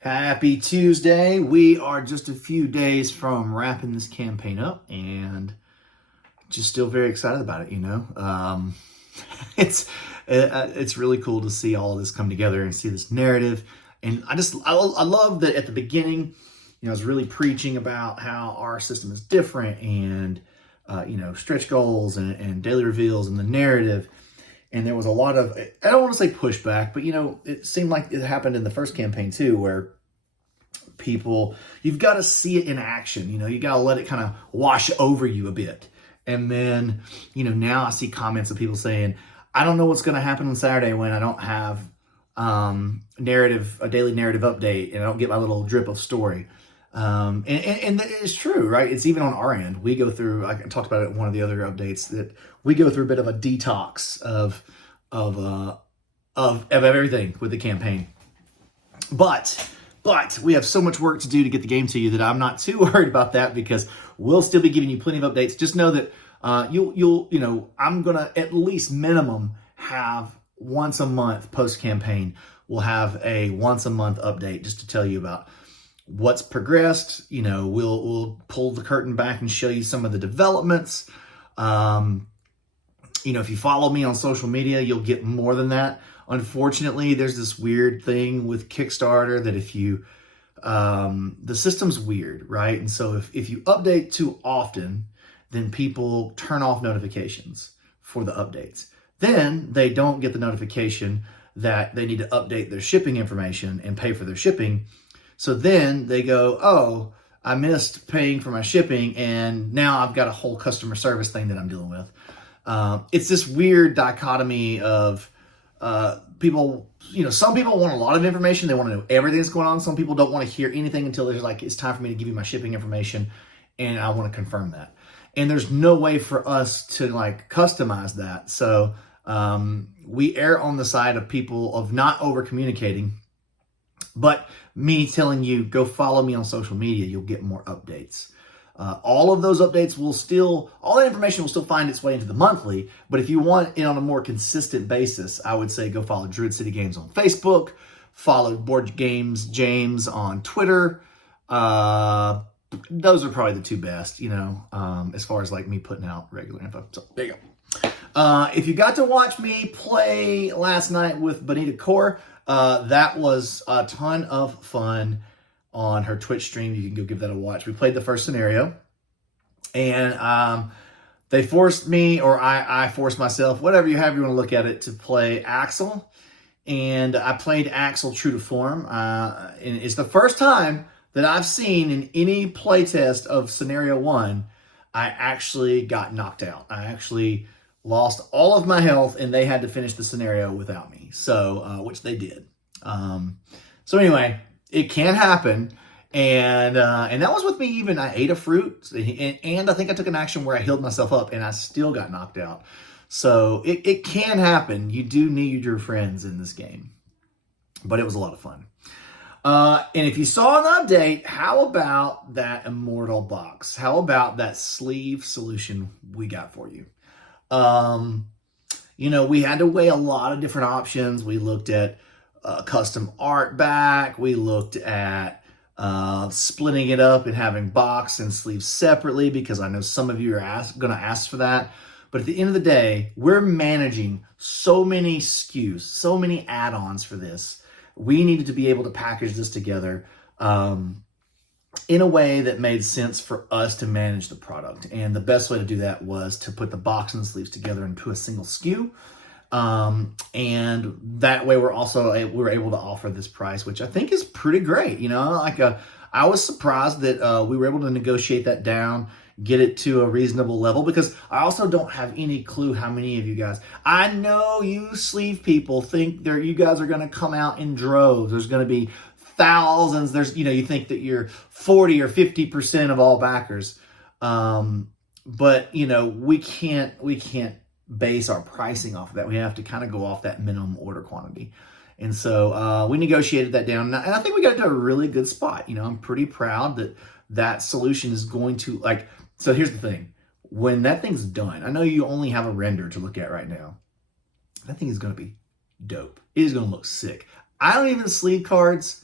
Happy Tuesday. We are just a few days from wrapping this campaign up and just still very excited about it. It's really cool to see all of this come together and see this narrative. And I love that at the beginning, I was really preaching about how our system is different and, stretch goals and daily reveals and the narrative. And there was a lot of, I don't want to say pushback, but it seemed like it happened in the first campaign too, where you've got to see it in action. You got to let it kind of wash over you a bit. And then, now I see comments of people saying, I don't know what's going to happen on Saturday when I don't have a daily narrative update, and I don't get my little drip of story. And it's true, right? It's even on our end. We go through, I talked about it in one of the other updates, that we go through a bit of a detox of everything with the campaign. But we have so much work to do to get the game to you that I'm not too worried about that, because we'll still be giving you plenty of updates. Just know that I'm gonna at least minimum have once a month post campaign. We'll have a once a month update just to tell you about what's progressed. We'll pull the curtain back and show you some of the developments. If you follow me on social media, you'll get more than that. Unfortunately, there's this weird thing with Kickstarter that the system's weird, right? And so if you update too often, then people turn off notifications for the updates. Then they don't get the notification that they need to update their shipping information and pay for their shipping. So then they go, oh, I missed paying for my shipping, and now I've got a whole customer service thing that I'm dealing with. It's this weird dichotomy of people, some people want a lot of information. They want to know everything that's going on. Some people don't want to hear anything until they're like, it's time for me to give you my shipping information, and I want to confirm that. And there's no way for us to customize that. So we err on the side of people of not over communicating, but me telling you, go follow me on social media, you'll get more updates. All of those updates all that information will still find its way into the monthly. But if you want it on a more consistent basis, I would say go follow Druid City Games on Facebook, follow Board Games James on Twitter. Those are probably the two best, as far as me putting out regular info. So there you go. If you got to watch me play last night with Bonita Core, that was a ton of fun on her Twitch stream. You can go give that a watch. We played the first scenario, and they forced me, or I forced myself, whatever you want to look at it, to play Axel. And I played Axel true to form. And it's the first time that I've seen in any playtest of scenario 1, I actually got knocked out. I actually lost all of my health, and they had to finish the scenario without me. So, which they did. So anyway, it can happen. And that was with me even. I ate a fruit, and I think I took an action where I healed myself up, and I still got knocked out. So it can happen. You do need your friends in this game. But it was a lot of fun. And if you saw an update, how about that Immortal box? How about that sleeve solution we got for you? We had to weigh a lot of different options. We looked at custom art back. We looked at splitting it up and having box and sleeves separately, because I know some of you are going to ask for that. But at the end of the day, we're managing so many SKUs, so many add-ons for this. We needed to be able to package this together in a way that made sense for us to manage the product. And the best way to do that was to put the box and the sleeves together into a single SKU. And that way we were able to offer this price, which I think is pretty great. I was surprised that we were able to negotiate that down, get it to a reasonable level, because I also don't have any clue how many of you guys, I know you sleeve people think you guys are going to come out in droves. There's going to be thousands. You think that you're 40 or 50% of all backers. But we can't base our pricing off of that. We have to kind of go off that minimum order quantity. And so we negotiated that down, and I think we got to a really good spot. I'm pretty proud that solution is going to so here's the thing. When that thing's done, I know you only have a render to look at right now. That thing is going to be dope. It is going to look sick. I don't even sleeve cards.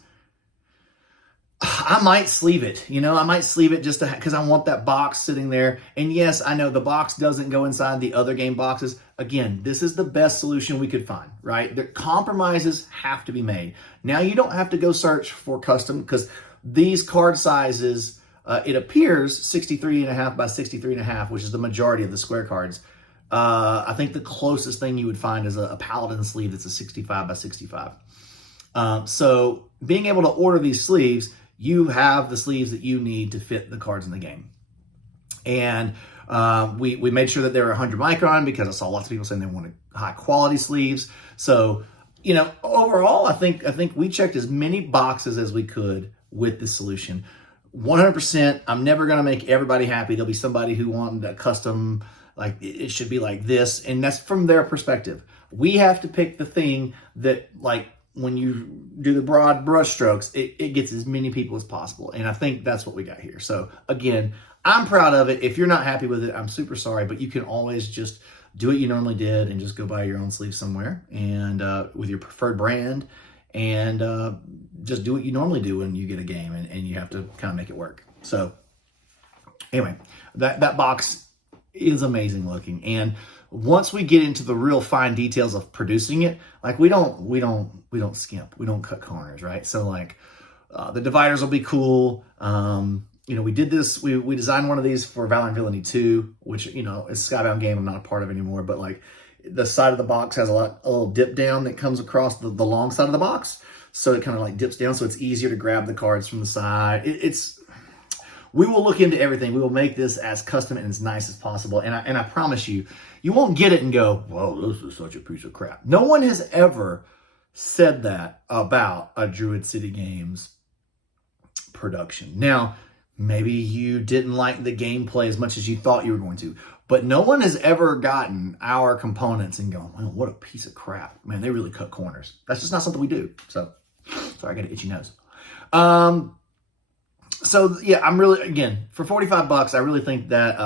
I might sleeve it, I might sleeve it just because I want that box sitting there. And yes, I know the box doesn't go inside the other game boxes. Again, this is the best solution we could find, right? The compromises have to be made. Now you don't have to go search for custom because these card sizes, it appears 63.5 by 63.5, which is the majority of the square cards. I think the closest thing you would find is a Paladin sleeve that's a 65 by 65. So being able to order these sleeves, you have the sleeves that you need to fit the cards in the game. And we made sure that they were 100 micron because I saw lots of people saying they wanted high quality sleeves. So, overall, I think we checked as many boxes as we could with this solution. 100%, I'm never going to make everybody happy. There'll be somebody who wanted a custom, like it should be like this. And that's from their perspective. We have to pick the thing that, like, when you do the broad brush strokes, it gets as many people as possible. And I think that's what we got here. So again, I'm proud of it. If you're not happy with it, I'm super sorry, but you can always just do what you normally did and just go buy your own sleeve somewhere and with your preferred brand and just do what you normally do when you get a game and you have to kind of make it work. So anyway, that box is amazing looking. And once we get into the real fine details of producing it, like we don't skimp, we don't cut corners, right? So like the dividers will be cool. We did this, we designed one of these for Valor and Villainy 2, which, is Skybound game I'm not a part of anymore, but like the side of the box has a little dip down that comes across the long side of the box. So it kind of like dips down, so it's easier to grab the cards from the side. We will look into everything. We will make this as custom and as nice as possible. And I promise you, you won't get it and go, whoa, this is such a piece of crap. No one has ever said that about a Druid City Games production. Now, maybe you didn't like the gameplay as much as you thought you were going to, but no one has ever gotten our components and gone, well, what a piece of crap. Man, they really cut corners. That's just not something we do. So, sorry, I got an itchy nose. So yeah, I'm really, again, for $45, I really think that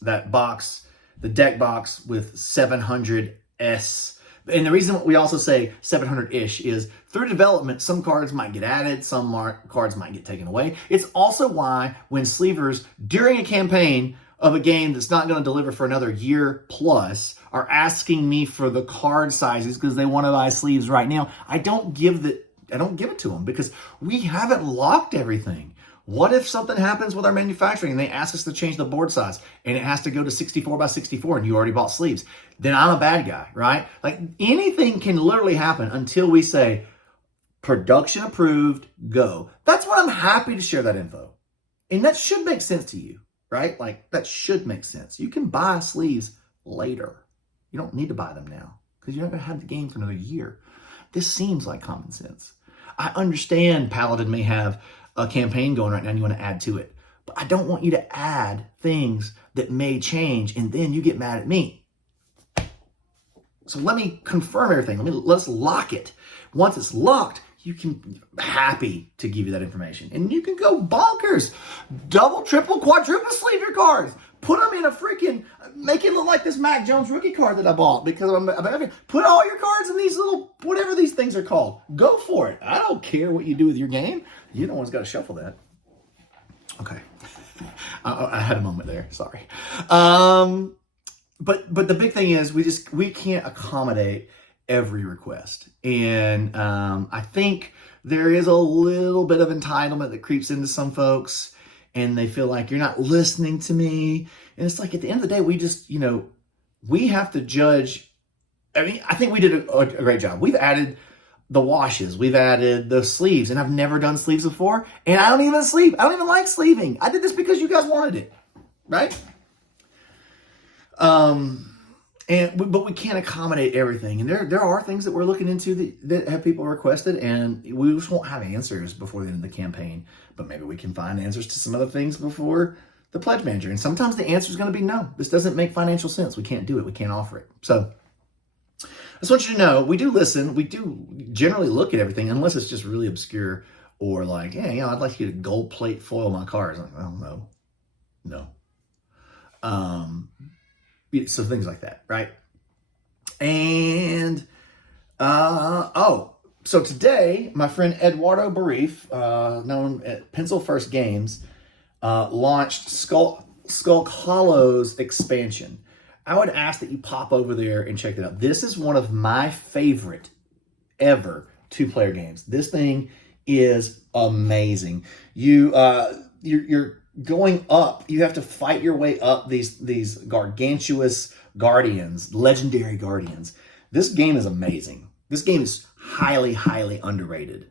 that box, the deck box with 700S, and the reason we also say 700-ish is through development, some cards might get added, some cards might get taken away. It's also why when sleevers, during a campaign of a game that's not going to deliver for another year plus, are asking me for the card sizes because they want to buy sleeves right now, I don't give it to them because we haven't locked everything. What if something happens with our manufacturing and they ask us to change the board size and it has to go to 64 by 64 and you already bought sleeves? Then I'm a bad guy, right? Like anything can literally happen until we say production approved, go. That's when I'm happy to share that info. And that should make sense to you, right? Like that should make sense. You can buy sleeves later. You don't need to buy them now because you're not going to have the game for another year. This seems like common sense. I understand Paladin may have a campaign going right now and you want to add to it, but I don't want you to add things that may change and then you get mad at me. So let me confirm everything. Let's lock it. Once it's locked, you can be happy to give you that information. And you can go bonkers. Double, triple, quadruple sleeve your cards. Put them in a freaking, make it look like this Mac Jones rookie card that I bought because put all your cards in these little, whatever these things are called. Go for it. I don't care what you do with your game. You know one's got to shuffle that. Okay. I had a moment there. Sorry. But the big thing is we can't accommodate every request. And I think there is a little bit of entitlement that creeps into some folks and they feel like you're not listening to me. And it's like at the end of the day, we just, we have to judge. I mean, I think we did a great job. We've added the washes, we've added the sleeves, and I've never done sleeves before. And I don't even sleeve. I don't even like sleeving. I did this because you guys wanted it, right? But we can't accommodate everything. And there are things that we're looking into that have people requested, and we just won't have answers before the end of the campaign. But maybe we can find answers to some other things before the pledge manager. And sometimes the answer is going to be no. This doesn't make financial sense. We can't do it. We can't offer it. So I just want you to know, we do listen. We do generally look at everything, unless it's just really obscure or like, hey, I'd like you to gold plate foil my cars. I'm like, well, no. So things like that, right? And, So today, my friend Eduardo Barif, known at Pencil First Games, launched Skulk Hollow's expansion. I would ask that you pop over there and check it out. This is one of my favorite ever two-player games. This thing is amazing. You're going up. You have to fight your way up these gargantuous guardians, legendary guardians. This game is amazing. This game is highly, highly underrated.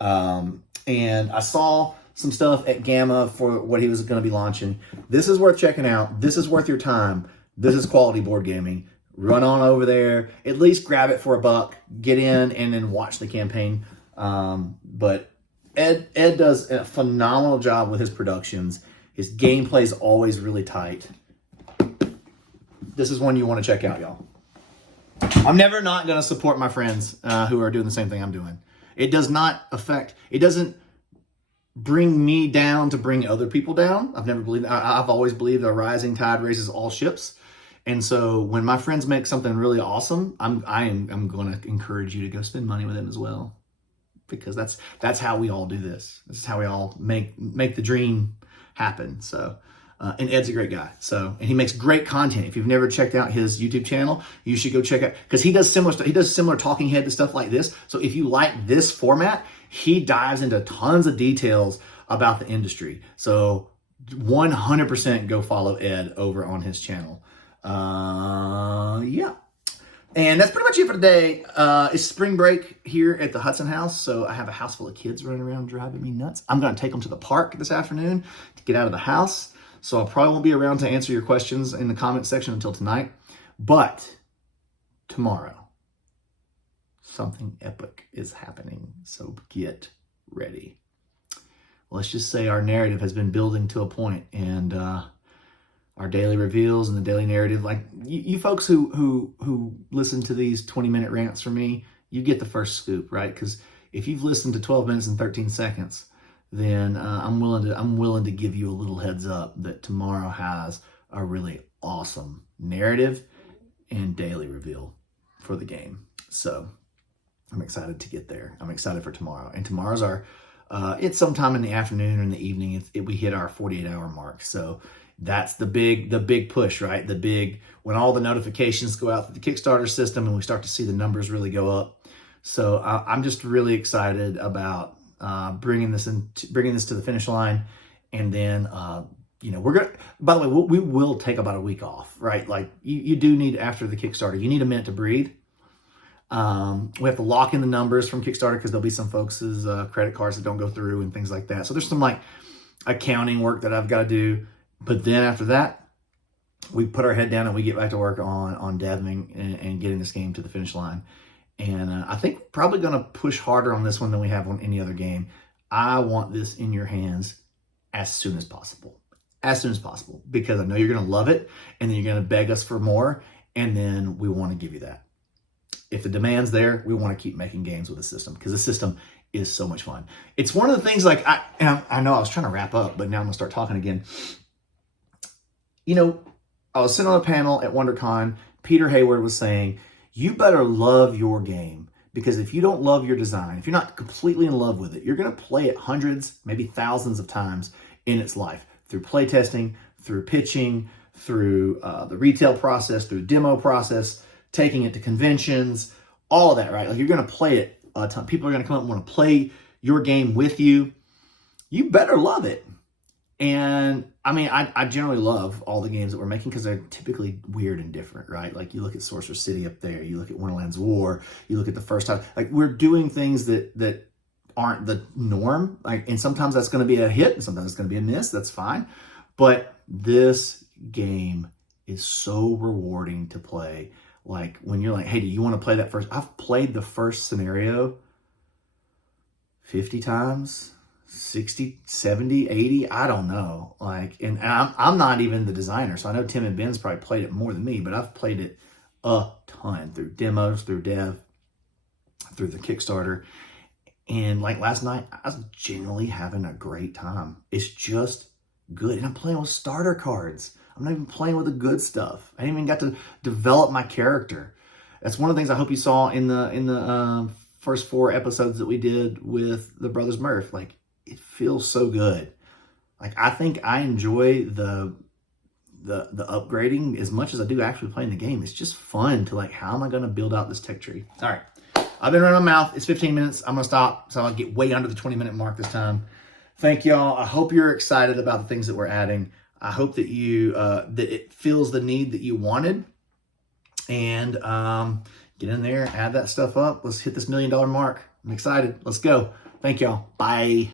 And I saw some stuff at Gamma for what he was going to be launching. This is worth checking out. This is worth your time. This is quality board gaming. Run on over there. At least grab it for $1. Get in and then watch the campaign. But Ed does a phenomenal job with his productions. His gameplay is always really tight. This is one you want to check out, y'all. I'm never not going to support my friends who are doing the same thing I'm doing. It doesn't bring me down to bring other people down. I've always believed a rising tide raises all ships. And so when my friends make something really awesome, I'm going to encourage you to go spend money with them as well. Because that's how we all do this. This is how we all make the dream happen. So, and Ed's a great guy. So, and he makes great content. If you've never checked out his YouTube channel, you should go check out, because he does similar stuff. He does similar talking head to stuff like this. So if you like this format, he dives into tons of details about the industry. So 100% go follow Ed over on his channel. Yeah. And that's pretty much it for today. It's spring break here at the Hudson house, so I have a house full of kids running around driving me nuts. I'm going to take them to the park this afternoon to get out of the house, so I probably won't be around to answer your questions in the comment section until tonight. But tomorrow, something epic is happening, so get ready. Let's just say our narrative has been building to a point, and our daily reveals and the daily narrative, like you folks who listen to these 20-minute rants from me, you get the first scoop, right? Because if you've listened to 12 minutes and 13 seconds, then I'm willing to give you a little heads up that tomorrow has a really awesome narrative and daily reveal for the game. So I'm excited to get there. I'm excited for tomorrow. And tomorrow's it's sometime in the afternoon or in the evening. We hit our 48-hour mark. So that's the big push, right? When all the notifications go out to the Kickstarter system and we start to see the numbers really go up. So I'm just really excited about bringing this to the finish line. And then, by the way, we will take about a week off, right? Like you do need, after the Kickstarter, you need a minute to breathe. We have to lock in the numbers from Kickstarter because there'll be some folks' credit cards that don't go through and things like that. So there's some like accounting work that I've got to do. But then after that, we put our head down and we get back to work on deving and getting this game to the finish line. And I think probably going to push harder on this one than we have on any other game. I want this in your hands as soon as possible. As soon as possible. Because I know you're going to love it. And then you're going to beg us for more. And then we want to give you that. If the demand's there, we want to keep making games with the system. Because the system is so much fun. It's one of the things, like, I know I was trying to wrap up, but now I'm going to start talking again. I was sitting on a panel at WonderCon. Peter Hayward was saying, you better love your game, because if you don't love your design, if you're not completely in love with it, you're going to play it hundreds, maybe thousands of times in its life, through playtesting, through pitching, through the retail process, through demo process, taking it to conventions, all of that, right? Like, you're going to play it a ton. People are going to come up and want to play your game with you. You better love it. And I mean, I generally love all the games that we're making because they're typically weird and different, right? Like, you look at Sorcerer City up there, you look at Wonderland's War, you look at the first time, like, we're doing things that aren't the norm. Like, and sometimes that's going to be a hit and sometimes it's going to be a miss. That's fine. But this game is so rewarding to play. Like, when you're like, hey, do you want to play that first? I've played the first scenario 50 times. 60, 70, 80, I don't know. Like, and I'm not even the designer, so I know Tim and Ben's probably played it more than me, but I've played it a ton through demos, through dev, through the Kickstarter. And like last night, I was genuinely having a great time. It's just good. And I'm playing with starter cards. I'm not even playing with the good stuff. I didn't even got to develop my character. That's one of the things I hope you saw in the first 4 episodes that we did with the Brothers Murph. Like, it feels so good. Like, I think I enjoy the upgrading as much as I do actually playing the game. It's just fun to, like, how am I going to build out this tech tree? All right. I've been running my mouth. It's 15 minutes. I'm going to stop so I'll get way under the 20-minute mark this time. Thank y'all. I hope you're excited about the things that we're adding. I hope that you that it fills the need that you wanted. And get in there, add that stuff up. Let's hit this $1 million mark. I'm excited. Let's go. Thank y'all. Bye.